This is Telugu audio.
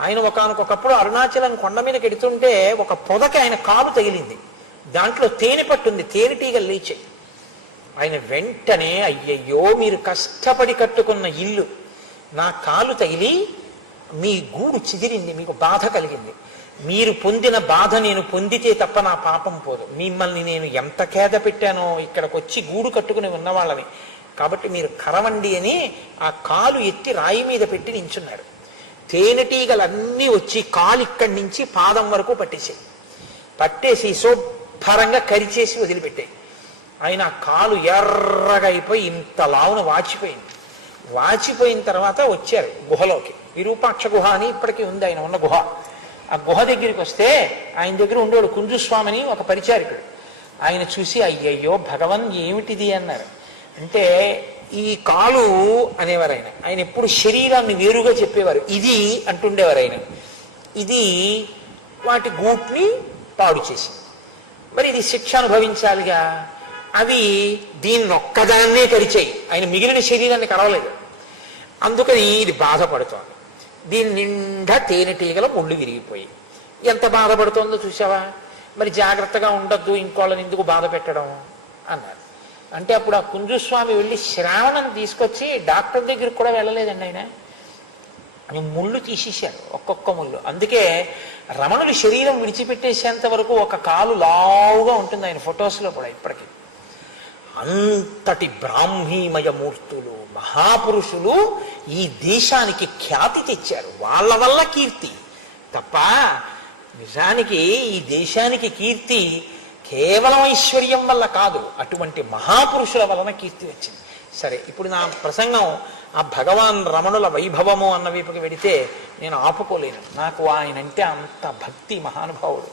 ఆయన ఒకానొకప్పుడు అరుణాచలం కొండ మీదకి ఎడుతుంటే ఒక పొదకి ఆయన కాలు తగిలింది. దాంట్లో తేనె పట్టుంది, తేనెటీగలు లేచాయి. ఆయన వెంటనే, అయ్యయ్యో మీరు కష్టపడి కట్టుకున్న ఇల్లు నా కాలు తగిలి మీ గూడు చిదిరింది, మీకు బాధ కలిగింది. మీరు పొందిన బాధ నేను పొందితే తప్ప నా పాపం పోదు. మిమ్మల్ని నేను ఎంత ఖేద పెట్టానో ఇక్కడికి వచ్చి గూడు కట్టుకుని ఉన్నవాళ్ళని. కాబట్టి మీరు కరవండి అని ఆ కాలు ఎత్తి రాయి మీద పెట్టి నించున్నాడు. తేనెటీగలన్నీ వచ్చి కాలు ఇక్కడి నుంచి పాదం వరకు పట్టేసి శుభ్రంగా కరిచేసి వదిలిపెట్టాయి. ఆయన కాలు ఎర్రగా అయిపోయి ఇంత లావున వాచిపోయింది. వాచిపోయిన తర్వాత వచ్చారు గుహలోకి. విరూపాక్ష గుహ అని ఇప్పటికీ ఉంది ఆయన ఉన్న గుహ. ఆ గుహ దగ్గరికి వస్తే ఆయన దగ్గర ఉండేవాడు కుంజుస్వామిని ఒక పరిచారికుడు. ఆయన చూసి అయ్యయ్యో భగవన్ ఏమిటిది అన్నారు. అంటే ఈ కాలు అనేవారు ఆయన. ఆయన ఎప్పుడు శరీరాన్ని వేరుగా చెప్పేవారు. ఇది అంటుండేవారు ఆయన. ఇది వాటి గూట్ని పాడు చేసింది. మరి ఇది శిక్ష అనుభవించాలిగా. అవి దీన్ని ఒక్కదాన్నే కరిచాయి, ఆయన మిగిలిన శరీరాన్ని కరవలేదు. అందుకని ఇది బాధపడుతోంది. దీని నిండా తేనెటీగల ముళ్ళు విరిగిపోయి ఎంత బాధపడుతోందో చూసావా. మరి జాగ్రత్తగా ఉండొద్దు, ఇంకోళ్ళని ఎందుకు బాధ పెట్టడం అన్నారు. అంటే అప్పుడు ఆ కుంజుస్వామి వెళ్ళి శ్రావణం తీసుకొచ్చి డాక్టర్ దగ్గరికి కూడా వెళ్ళలేదండి ఆయన. ముళ్ళు తీసేశారు, ఒక్కొక్క ముళ్ళు. అందుకే రమణుడి శరీరం విడిచిపెట్టేసేంత వరకు ఒక కాలు లావుగా ఉంటుంది ఆయన ఫొటోస్లో కూడా ఇప్పటికీ. అంతటి బ్రాహ్మీమయ మూర్తులు, మహాపురుషులు ఈ దేశానికి ఖ్యాతి తెచ్చారు. వాళ్ళ వల్ల కీర్తి తప్ప నిజానికి ఈ దేశానికి కీర్తి కేవలం ఐశ్వర్యం వల్ల కాదు, అటువంటి మహాపురుషుల వలన కీర్తి వచ్చింది. సరే, ఇప్పుడు నా ప్రసంగం ఆ భగవాన్ రమణుల వైభవము అన్న వైపుకి వెడితే నేను ఆపుకోలేను. నాకు ఆయన అంటే అంత భక్తి, మహానుభావుడు.